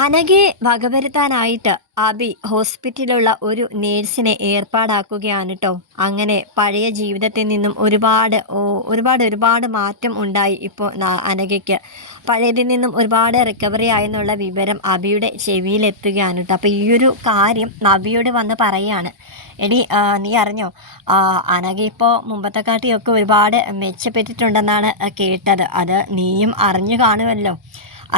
അനഘയെ വകവരുത്താനായിട്ട് അബി ഹോസ്പിറ്റലിലുള്ള ഒരു നേഴ്സിനെ ഏർപ്പാടാക്കുകയാണ് കേട്ടോ. അങ്ങനെ പഴയ ജീവിതത്തിൽ നിന്നും ഒരുപാട് മാറ്റം ഉണ്ടായി. ഇപ്പോൾ അനഘയ്ക്ക് പഴയതിൽ നിന്നും ഒരുപാട് റിക്കവറി ആയെന്നുള്ള വിവരം അബിയുടെ ചെവിയിലെത്തുകയാണ് കേട്ടോ. അപ്പോൾ ഈ ഒരു കാര്യം നവിയോട് വന്ന് പറയാണ്. എടി, നീ അറിഞ്ഞോ, അനഘ ഇപ്പോൾ മുമ്പത്തെക്കാട്ടിയൊക്കെ ഒരുപാട് മെച്ചപ്പെട്ടിട്ടുണ്ടെന്നാണ് കേട്ടത്. അത് നീയും അറിഞ്ഞു കാണുമല്ലോ.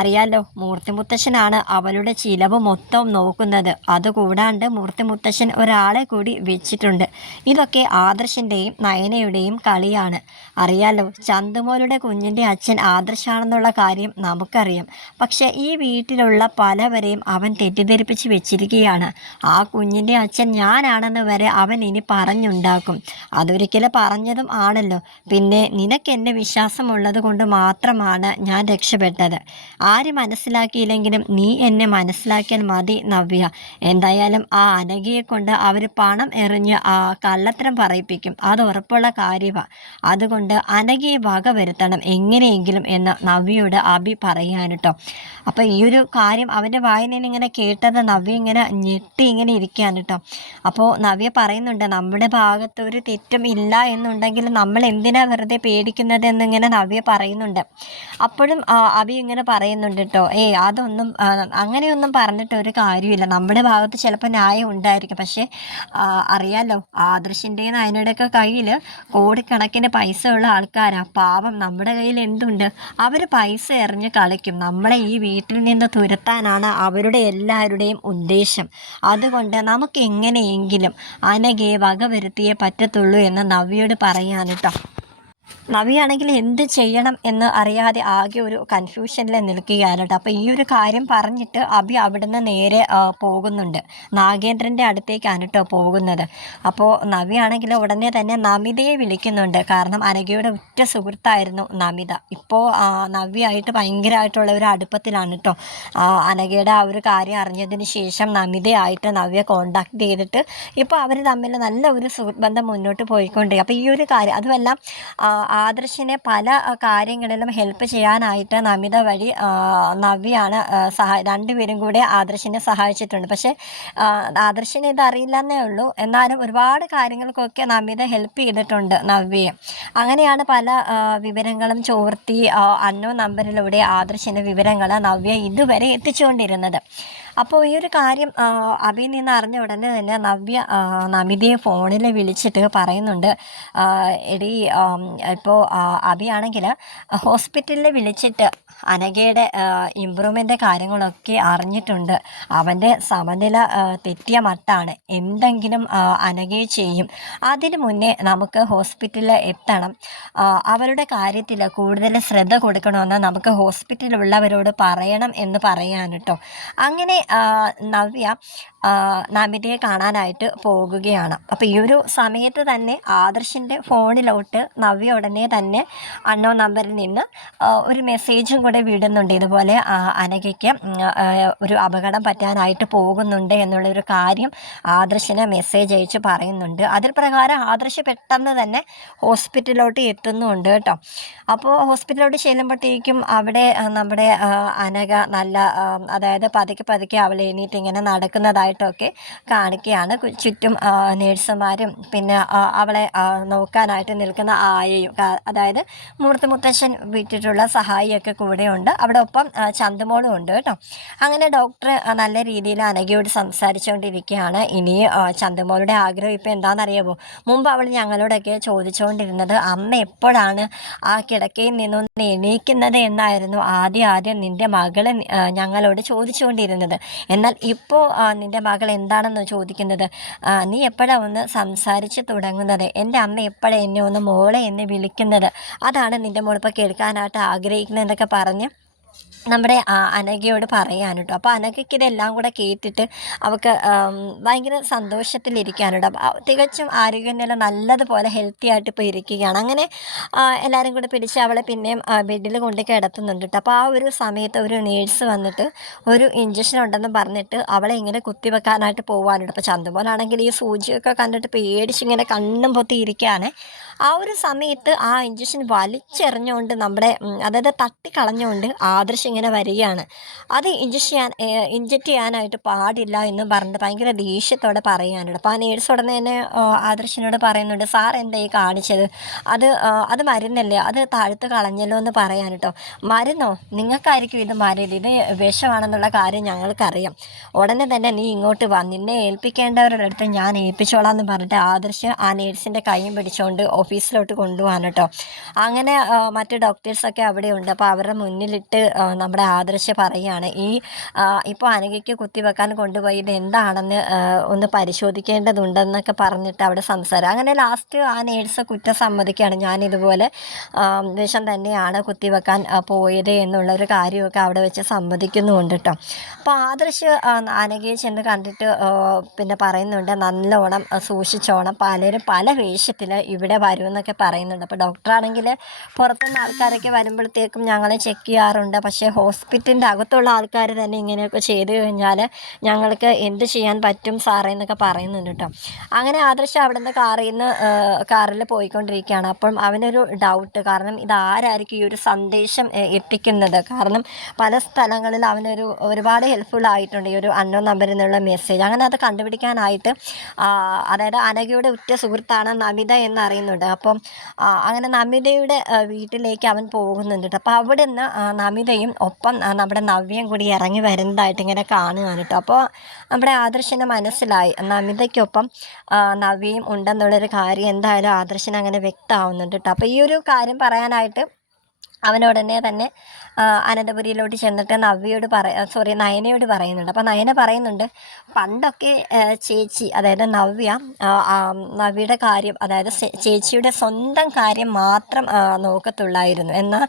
അറിയാലോ, മൂർത്തി മുത്തശ്ശനാണ് അവളുടെ ചിലവ് മൊത്തം നോക്കുന്നത്. അതുകൂടാണ്ട് മൂർത്തി മുത്തശ്ശൻ ഒരാളെ കൂടി വെച്ചിട്ടുണ്ട്. ഇതൊക്കെ ആദർശിൻ്റെയും നയനയുടെയും കളിയാണ്. അറിയാലോ, ചന്തുമോളുടെ കുഞ്ഞിൻ്റെ അച്ഛൻ ആദർശാണെന്നുള്ള കാര്യം നമുക്കറിയാം. പക്ഷെ ഈ വീട്ടിലുള്ള പലവരെയും അവൻ തെറ്റിദ്ധരിപ്പിച്ച് വെച്ചിരിക്കുകയാണ്. ആ കുഞ്ഞിൻ്റെ അച്ഛൻ ഞാനാണെന്ന് വരെ അവൻ ഇനി പറഞ്ഞുണ്ടാക്കും. അതൊരിക്കലും പറഞ്ഞതും ആണല്ലോ. പിന്നെ നിനക്കെന്നെ വിശ്വാസമുള്ളത് കൊണ്ട് മാത്രമാണ് ഞാൻ രക്ഷപ്പെട്ടത്. ആര് മനസ്സിലാക്കിയില്ലെങ്കിലും നീ എന്നെ മനസ്സിലാക്കിയാൽ മതി നവ്യ. എന്തായാലും ആ അനഘയെ കൊണ്ട് അവർ പണം എറിഞ്ഞ് ആ കള്ളത്തരം പറയിപ്പിക്കും, അത് ഉറപ്പുള്ള കാര്യമാണ്. അതുകൊണ്ട് അനഘയെ വക വരുത്തണം എങ്ങനെയെങ്കിലും എന്ന് നവ്യയോട് അബി പറയാൻ കേട്ടോ. അപ്പോൾ ഈ ഒരു കാര്യം അവൻ്റെ വായനയിൽ ഇങ്ങനെ കേട്ടത് നവ്യ ഇങ്ങനെ ഞെട്ടി ഇങ്ങനെ ഇരിക്കുകയാണ് കേട്ടോ. അപ്പോൾ നവ്യ പറയുന്നുണ്ട്, നമ്മുടെ ഭാഗത്ത് ഒരു തെറ്റും ഇല്ല എന്നുണ്ടെങ്കിൽ നമ്മൾ എന്തിനാ വെറുതെ പേടിക്കുന്നത് എന്നിങ്ങനെ നവ്യ പറയുന്നുണ്ട്. അപ്പോഴും അബി ഇങ്ങനെ പറയുന്നുണ്ട് കേട്ടോ, അതൊന്നും അങ്ങനെയൊന്നും പറഞ്ഞിട്ട് ഒരു കാര്യമില്ല. നമ്മുടെ ഭാഗത്ത് ചിലപ്പോൾ ന്യായം ഉണ്ടായിരിക്കും. പക്ഷേ അറിയാലോ, ആദർശിൻ്റെയും നയനയുടെയൊക്കെ കയ്യിൽ കോടിക്കണക്കിന് പൈസ ഉള്ള ആൾക്കാരാണ്. പാവം, നമ്മുടെ കയ്യിൽ എന്തുണ്ട്? അവർ പൈസ എറിഞ്ഞ് കളിക്കും. നമ്മളെ ഈ വീട്ടിൽ നിന്ന് തുരത്താനാണ് അവരുടെ എല്ലാവരുടെയും ഉദ്ദേശം. അതുകൊണ്ട് നമുക്ക് എങ്ങനെയെങ്കിലും അനഘയെ വകവരുത്തിയേ പറ്റത്തുള്ളൂ എന്ന് നവ്യയോട് പറയാൻ കേട്ടോ. നവിയാണെങ്കിൽ എന്ത് ചെയ്യണം എന്ന് അറിയാതെ ആകെ ഒരു കൺഫ്യൂഷനിൽ നിൽക്കുകയാണ് കേട്ടോ. അപ്പോൾ ഈ ഒരു കാര്യം പറഞ്ഞിട്ട് അബി അവിടുന്ന് നേരെ പോകുന്നുണ്ട്. നാഗേന്ദ്രൻ്റെ അടുത്തേക്കാണ് കേട്ടോ പോകുന്നത്. അപ്പോൾ നവിയാണെങ്കിൽ ഉടനെ തന്നെ നമിതയെ വിളിക്കുന്നുണ്ട്. കാരണം അനഘയുടെ ഉറ്റ സുഹൃത്തായിരുന്നു നമിത. ഇപ്പോൾ നവ്യായിട്ട് ഭയങ്കരമായിട്ടുള്ള ഒരു അടുപ്പത്തിലാണ് കേട്ടോ. അനഘയുടെ ആ ഒരു കാര്യം അറിഞ്ഞതിന് ശേഷം നമിതയായിട്ട് നവ്യ കോണ്ടാക്ട് ചെയ്തിട്ട് ഇപ്പോൾ അവർ തമ്മിൽ നല്ല ഒരു സുഹൃത്ത് ബന്ധം മുന്നോട്ട് പോയിക്കൊണ്ടേ. അപ്പോൾ ഈ ഒരു കാര്യം അതുമെല്ലാം ആദർശിനെ പല കാര്യങ്ങളിലും ഹെൽപ്പ് ചെയ്യാനായിട്ട് നമിത വഴി നവ്യാണ് രണ്ടുപേരും കൂടെ ആദർശിനെ സഹായിച്ചിട്ടുണ്ട്. പക്ഷേ ആദർശിനെ ഇതറിയില്ല എന്നേ ഉള്ളൂ. എന്നാലും ഒരുപാട് കാര്യങ്ങൾക്കൊക്കെ നമിത ഹെൽപ്പ് ചെയ്തിട്ടുണ്ട് നവ്യയെ. അങ്ങനെയാണ് പല വിവരങ്ങളും ചോർത്തി അന്നോൺ നമ്പറിലൂടെ ആദർശിൻ്റെ വിവരങ്ങൾ നവ്യ ഇതുവരെ എത്തിച്ചുകൊണ്ടിരുന്നത്. അപ്പോൾ ഈ ഒരു കാര്യം അബിയിൽ നിന്ന് അറിഞ്ഞ ഉടനെ തന്നെ നവ്യ നമിതയെ ഫോണിൽ വിളിച്ചിട്ട് പറയുന്നുണ്ട്, എടി ഇപ്പോൾ അബിയാണെങ്കിൽ ഹോസ്പിറ്റലിൽ വിളിച്ചിട്ട് അനഘയുടെ ഇമ്പ്രൂവ്മെൻ്റ് കാര്യങ്ങളൊക്കെ അറിഞ്ഞിട്ടുണ്ട്. അവൻ്റെ സമനില തെറ്റിയ മട്ടാണ്. എന്തെങ്കിലും അനഘയെ ചെയ്യും. അതിനു മുന്നേ നമുക്ക് ഹോസ്പിറ്റലിൽ എത്തണം. അവരുടെ കാര്യത്തിൽ കൂടുതൽ ശ്രദ്ധ കൊടുക്കണമെന്ന് നമുക്ക് ഹോസ്പിറ്റലിലുള്ളവരോട് പറയണം എന്ന് പറയാൻ കേട്ടോ. അങ്ങനെ നവ്യ നമിതയെ കാണാനായിട്ട് പോകുകയാണ്. അപ്പോൾ ഈ ഒരു സമയത്ത് തന്നെ ആദർശിൻ്റെ ഫോണിലോട്ട് നവ്യ ഉടനെ തന്നെ അൺനോൺ നമ്പറിൽ നിന്ന് ഒരു മെസ്സേജും കൂടെ വിടുന്നുണ്ട്. ഇതുപോലെ അനഘയ്ക്ക് ഒരു അപകടം പറ്റാനായിട്ട് പോകുന്നുണ്ട് എന്നുള്ളൊരു കാര്യം ആദർശിന് മെസ്സേജ് അയച്ച് പറയുന്നുണ്ട്. അതിൽ പ്രകാരം ആദർശ് പെട്ടെന്ന് തന്നെ ഹോസ്പിറ്റലിലോട്ട് എത്തുന്നുണ്ട് കേട്ടോ. അപ്പോൾ ഹോസ്പിറ്റലിലോട്ട് ചെല്ലുമ്പോഴത്തേക്കും അവിടെ നമ്മുടെ അനഘ നല്ല അതായത് പതുക്കെ അവൾ എണീറ്റ് ഇങ്ങനെ നടക്കുന്നതായിട്ടൊക്കെ കാണിക്കുകയാണ്. ചുറ്റും നേഴ്സുമാരും പിന്നെ അവളെ നോക്കാനായിട്ട് നിൽക്കുന്ന ആയയും, അതായത് മൂർത്തി മുത്തശ്ശൻ വിട്ടിട്ടുള്ള സഹായിയൊക്കെ കൂടെയുണ്ട്. അവിടെ ഒപ്പം ചന്തുമോളും ഉണ്ട് കേട്ടോ. അങ്ങനെ ഡോക്ടർ നല്ല രീതിയിൽ അനഘയോട് സംസാരിച്ചുകൊണ്ടിരിക്കുകയാണ്. ഇനി ചന്തുമോളുടെ ആഗ്രഹം ഇപ്പോൾ എന്താണെന്നറിയാമോ? മുമ്പ് അവൾ ഞങ്ങളോടൊക്കെ ചോദിച്ചുകൊണ്ടിരുന്നത് അമ്മ എപ്പോഴാണ് ആ കിടക്കയിൽ നിന്നൊന്ന് എണീക്കുന്നത് എന്നായിരുന്നു ആദ്യം നിൻ്റെ മകൾ ഞങ്ങളോട് ചോദിച്ചുകൊണ്ടിരുന്നത്. എന്നാൽ ഇപ്പോൾ നിൻ്റെ മകൾ എന്താണെന്ന് ചോദിക്കുന്നത്, നീ എപ്പോഴാണ് ഒന്ന് സംസാരിച്ച് തുടങ്ങുന്നത്, എൻ്റെ അമ്മ എപ്പോഴാണ് എന്നെ ഒന്ന് മോളെ എന്ന് വിളിക്കുന്നത്, അതാണ് നിൻ്റെ മോളിപ്പോൾ കേൾക്കാനായിട്ട് ആഗ്രഹിക്കുന്നതെന്നൊക്കെ പറഞ്ഞ് നമ്മുടെ അനഘയോട് പറയാൻ കേട്ടോ. അപ്പോൾ അനഘയ്ക്ക് ഇതെല്ലാം കൂടെ കേട്ടിട്ട് അവൾക്ക് ഭയങ്കര സന്തോഷത്തിലിരിക്കുകയാണ് കേട്ടോ. തികച്ചും ആരോഗ്യനില നല്ലതുപോലെ ഹെൽത്തി ആയിട്ട് ഇപ്പോൾ ഇരിക്കുകയാണ്. അങ്ങനെ എല്ലാവരും കൂടെ പിടിച്ച് അവളെ പിന്നെയും ബെഡിൽ കൊണ്ട് കിടത്തുന്നുണ്ട് കേട്ടോ. അപ്പോൾ ആ ഒരു സമയത്ത് ഒരു നേഴ്സ് വന്നിട്ട് ഒരു ഇഞ്ചക്ഷൻ ഉണ്ടെന്ന് പറഞ്ഞിട്ട് അവളെ ഇങ്ങനെ കുത്തിവെക്കാനായിട്ട് പോകാനുണ്ട്. അപ്പോൾ ചന്തുമോനാണെങ്കിൽ ഈ സൂചിയൊക്കെ കണ്ടിട്ട് പേടിച്ചിങ്ങനെ കണ്ണും പൊത്തി ഇരിക്കുകയാണ്. ആ ഒരു സമയത്ത് ആ ഇഞ്ചക്ഷൻ വലിച്ചെറിഞ്ഞുകൊണ്ട് നമ്മുടെ അതായത് തട്ടിക്കളഞ്ഞുകൊണ്ട് ആദർശ് ഇങ്ങനെ വരികയാണ്. അത് ഇഞ്ചക്ട് ചെയ്യാനായിട്ട് പാടില്ല എന്ന് പറഞ്ഞിട്ട് ഭയങ്കര ദേഷ്യത്തോടെ പറയാനുണ്ട്. അപ്പോൾ ആ നേഴ്സ് ഉടനെ തന്നെ ആദർശിനോട് പറയുന്നുണ്ട്, സാർ എന്താ ഈ കാണിച്ചത്, അത് മരുന്നല്ലേ, അത് താഴ്ത്ത് കളഞ്ഞല്ലോ എന്ന് പറയാൻ കേട്ടോ. മരുന്നോ, നിങ്ങൾക്കായിരിക്കും ഇത് മരുന്ന്, ഇത് വിഷമാണെന്നുള്ള കാര്യം ഞങ്ങൾക്കറിയാം. ഉടനെ തന്നെ നീ ഇങ്ങോട്ട് വാ, നിന്നെ ഏൽപ്പിക്കേണ്ടവരുടെ അടുത്ത് ഞാൻ ഏൽപ്പിച്ചോളാം എന്ന് പറഞ്ഞിട്ട് ആദർശ് ആ നേഴ്സിൻ്റെ കൈയും പിടിച്ചുകൊണ്ട് ഓഫീസിലോട്ട് കൊണ്ടുപോകാൻ കേട്ടോ. അങ്ങനെ മറ്റ് ഡോക്ടേഴ്സൊക്കെ അവിടെ ഉണ്ട്. അപ്പോൾ അവരുടെ മുന്നിലിട്ട് നമ്മുടെ ആദർശ് പറയുകയാണ്, ഇപ്പോൾ അനഘയ്ക്ക് കുത്തിവെക്കാൻ കൊണ്ടുപോയി ഇത് എന്താണെന്ന് ഒന്ന് പരിശോധിക്കേണ്ടതുണ്ടെന്നൊക്കെ പറഞ്ഞിട്ട് അവിടെ സംസാരം. അങ്ങനെ ലാസ്റ്റ് ആ നേഴ്സ് കുറ്റം സമ്മതിക്കുകയാണ്, ഞാനിതുപോലെ വിഷം തന്നെയാണ് കുത്തിവെക്കാൻ പോയത് എന്നുള്ളൊരു കാര്യമൊക്കെ അവിടെ വെച്ച് സമ്മതിക്കുന്നുമുണ്ട് കേട്ടോ. അപ്പോൾ ആദർശ് അനഘയെ ചെന്ന് കണ്ടിട്ട് പിന്നെ പറയുന്നുണ്ട്, നല്ലോണം സൂക്ഷിച്ചോണം, പലരും പല വേഷത്തിൽ ഇവിടെ വരുമെന്നൊക്കെ പറയുന്നുണ്ട്. അപ്പോൾ ഡോക്ടറാണെങ്കിൽ പുറത്തുനിന്ന് ആൾക്കാരൊക്കെ വരുമ്പോഴത്തേക്കും ഞങ്ങളെ ചെക്ക് ചെയ്യാറുണ്ട്, പക്ഷേ ഹോസ്പിറ്റലിൻ്റെ അകത്തുള്ള ആൾക്കാർ തന്നെ ഇങ്ങനെയൊക്കെ ചെയ്തു കഴിഞ്ഞാൽ ഞങ്ങൾക്ക് എന്ത് ചെയ്യാൻ പറ്റും സാറേ എന്നൊക്കെ പറയുന്നുണ്ട് കേട്ടോ. അങ്ങനെ ആദർശ് അവിടെ നിന്ന് കാറിൽ പോയിക്കൊണ്ടിരിക്കുകയാണ്. അപ്പം അവനൊരു ഡൗട്ട്, കാരണം ഇതാരായിരിക്കും ഈ ഒരു സന്ദേശം എത്തിക്കുന്നത്, കാരണം പല സ്ഥലങ്ങളിൽ അവനൊരു ഒരുപാട് ഹെൽപ്ഫുൾ ആയിട്ടുണ്ട് ഈ ഒരു അൺനോൺ നമ്പറിൽ നിന്നുള്ള മെസ്സേജ്. അങ്ങനെ അത് കണ്ടുപിടിക്കാനായിട്ട് അതായത് അനഘയുടെ ഉറ്റ സുഹൃത്താണ് നമിത എന്നറിയുന്നുണ്ട്. അപ്പം അങ്ങനെ നമിതയുടെ വീട്ടിലേക്ക് അവൻ പോകുന്നുണ്ട് കേട്ടോ. അപ്പോൾ അവിടെ നിന്ന് നമിതയും ഒപ്പം നമ്മുടെ നവ്യയും കൂടി ഇറങ്ങി വരുന്നതായിട്ട് ഇങ്ങനെ കാണുകയാണ് കേട്ടോ. അപ്പോൾ നമ്മുടെ ആദർശിന് മനസ്സിലായി നമിതയ്ക്കൊപ്പം നവ്യയും ഉണ്ടെന്നുള്ളൊരു കാര്യം എന്തായാലും ആദർശിന് അങ്ങനെ വ്യക്തമാവുന്നുണ്ട് കേട്ടോ. അപ്പോൾ ഈ ഒരു കാര്യം പറയാനായിട്ട് അവനുടനെ തന്നെ അനന്തപുരിയിലോട്ട് ചെന്നിട്ട് നയനയോട് പറയുന്നുണ്ട്. അപ്പോൾ നയന പറയുന്നുണ്ട്, പണ്ടൊക്കെ ചേച്ചി, അതായത് നവ്യയുടെ കാര്യം, അതായത് ചേച്ചിയുടെ സ്വന്തം കാര്യം മാത്രം നോക്കത്തുള്ളായിരുന്നു. എന്നാൽ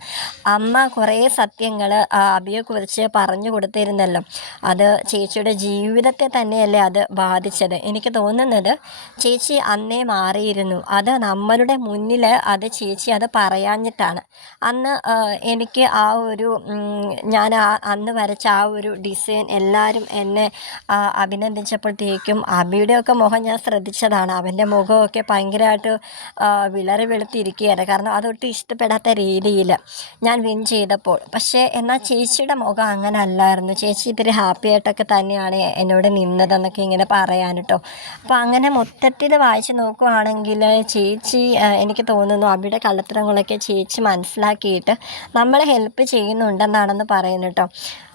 അമ്മ കുറേ സത്യങ്ങൾ അഭിയെക്കുറിച്ച് പറഞ്ഞു കൊടുത്തിരുന്നല്ലോ, അത് ചേച്ചിയുടെ ജീവിതത്തെ തന്നെയല്ലേ അത് ബാധിച്ചത്. എനിക്ക് തോന്നുന്നത് ചേച്ചി അന്നേ മാറിയിരുന്നു, അത് നമ്മളുടെ മുന്നിൽ അത് ചേച്ചി അത് പറയാഞ്ഞിട്ടാണ്. അന്ന് എനിക്ക് ഞാൻ അന്ന് വരച്ച ആ ഒരു ഡിസൈൻ എല്ലാവരും എന്നെ അഭിനന്ദിച്ചപ്പോഴത്തേക്കും അബിയുടെയൊക്കെ മുഖം ഞാൻ ശ്രദ്ധിച്ചതാണ്. അവൻ്റെ മുഖമൊക്കെ ഭയങ്കരമായിട്ട് വിളറി വെളുത്തിരിക്കുകയാണ്, കാരണം അതൊട്ടും ഇഷ്ടപ്പെടാത്ത രീതിയിൽ ഞാൻ വിൻ ചെയ്തപ്പോൾ. പക്ഷേ എന്നാൽ ചേച്ചിയുടെ മുഖം അങ്ങനെ അല്ലായിരുന്നു, ചേച്ചി ഇത്തിരി ഹാപ്പി ആയിട്ടൊക്കെ തന്നെയാണ് എന്നോട് നിന്നതെന്നൊക്കെ ഇങ്ങനെ പറയാൻ കേട്ടോ. അപ്പോൾ അങ്ങനെ മൊത്തത്തിൽ വായിച്ച് നോക്കുകയാണെങ്കിൽ ചേച്ചി, എനിക്ക് തോന്നുന്നു അബിയുടെ കള്ളത്തരങ്ങളൊക്കെ ചേച്ചി മനസ്സിലാക്കിയിട്ട് നമ്മളെ ഹെൽപ്പ് ചെയ്യുന്നുണ്ടെന്നാണെന്ന് പറയുന്നു കേട്ടോ.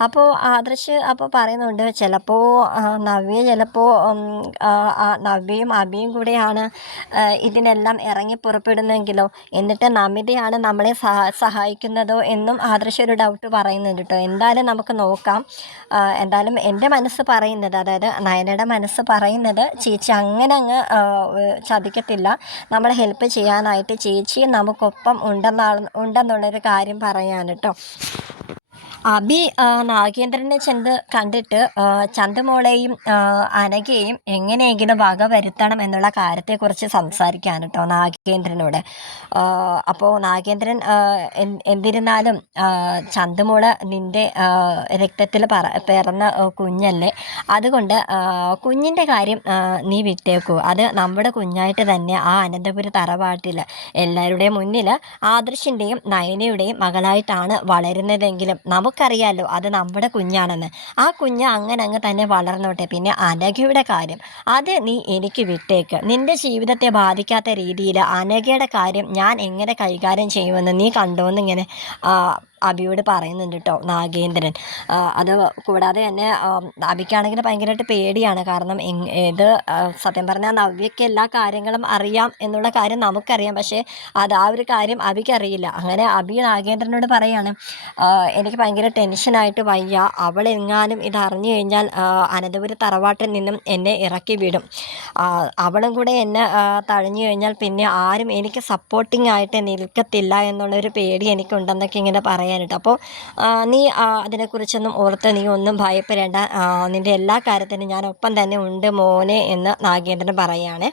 അപ്പോൾ ആദർശ് പറയുന്നുണ്ട്, ചിലപ്പോൾ നവ്യയും അബിയും കൂടെയാണ് ഇതിനെല്ലാം ഇറങ്ങി പുറപ്പെടുന്നെങ്കിലോ, എന്നിട്ട് നമിതയാണ് നമ്മളെ സഹായിക്കുന്നതോ എന്നും ആദർശ് ഒരു ഡൗട്ട് പറയുന്നുണ്ട് കേട്ടോ. എന്തായാലും നമുക്ക് നോക്കാം. എന്തായാലും എൻ്റെ മനസ്സ് പറയുന്നത്, അതായത് നയനയുടെ മനസ്സ് പറയുന്നത്, ചേച്ചി അങ്ങനെ അങ്ങ് ചതിക്കത്തില്ല, നമ്മളെ ഹെൽപ്പ് ചെയ്യാനായിട്ട് ചേച്ചി നമുക്കൊപ്പം ഉണ്ടെന്നുള്ളൊരു കാര്യം പറയാൻ കേട്ടോ. അബി നാഗേന്ദ്രനെ കണ്ടിട്ട് ചന്തുമോളെയും അനഘയെയും എങ്ങനെയെങ്കിലും വക വരുത്തണം എന്നുള്ള കാര്യത്തെക്കുറിച്ച് സംസാരിക്കാൻ കേട്ടോ നാഗേന്ദ്രനോട്. അപ്പോൾ നാഗേന്ദ്രൻ എന്തിരുന്നാലും ചന്തുമോള് നിൻ്റെ രക്തത്തിൽ പിറന്ന കുഞ്ഞല്ലേ, അതുകൊണ്ട് കുഞ്ഞിൻ്റെ കാര്യം നീ വിട്ടേക്കൂ, അത് നമ്മുടെ കുഞ്ഞായിട്ട് തന്നെ ആ അനന്തപുരി തറവാട്ടിൽ എല്ലാവരുടെയും മുന്നിൽ ആദർശിൻ്റെയും നയനയുടെയും മകളായിട്ടാണ് വളരുന്നതെങ്കിലും നമുക്കറിയാമല്ലോ അത് നമ്മുടെ കുഞ്ഞാണെന്ന്. ആ കുഞ്ഞ് അങ്ങനെ തന്നെ വളർന്നോട്ടെ. പിന്നെ അനഘയുടെ കാര്യം അത് നീ എനിക്ക് വിട്ടേക്ക്. നിൻ്റെ ജീവിതത്തെ ബാധിക്കാത്ത രീതിയിൽ അനഘയുടെ കാര്യം ഞാൻ എങ്ങനെ കൈകാര്യം ചെയ്യുമെന്ന് നീ കണ്ടോന്നിങ്ങനെ അബിയോട് പറയുന്നുണ്ട് കേട്ടോ നാഗേന്ദ്രൻ. അത് കൂടാതെ തന്നെ അബിക്കാണെങ്കിൽ ഭയങ്കരമായിട്ട് പേടിയാണ്, കാരണം ഇത് സത്യം പറഞ്ഞാൽ നവ്യയ്ക്ക് എല്ലാ കാര്യങ്ങളും അറിയാം എന്നുള്ള കാര്യം നമുക്കറിയാം, പക്ഷേ ആ ഒരു കാര്യം അബിക്കറിയില്ല. അങ്ങനെ അബി നാഗേന്ദ്രനോട് പറയാണ്, എനിക്ക് ഭയങ്കര ടെൻഷനായിട്ട് വയ്യ, അവളെങ്ങാനും ഇതറിഞ്ഞു കഴിഞ്ഞാൽ അനന്തപുരി തറവാട്ടിൽ നിന്നും എന്നെ ഇറക്കി വിടും, അവളും കൂടെ എന്നെ തഴഞ്ഞു കഴിഞ്ഞാൽ പിന്നെ ആരും എനിക്ക് സപ്പോർട്ടിങ് ആയിട്ട് നിൽക്കത്തില്ല എന്നുള്ളൊരു പേടി എനിക്കുണ്ടെന്നൊക്കെ ഇങ്ങനെ പറയാൻ കേട്ടോ. അപ്പോൾ നീ അതിനെക്കുറിച്ചൊന്നും ഓർത്ത് നീ ഒന്നും ഭയപ്പെടേണ്ട, നിൻ്റെ എല്ലാ കാര്യത്തിനും ഞാൻ ഒപ്പം തന്നെ ഉണ്ട് മോനെ എന്ന് നാഗേന്ദ്രൻ പറയുകയാണ്.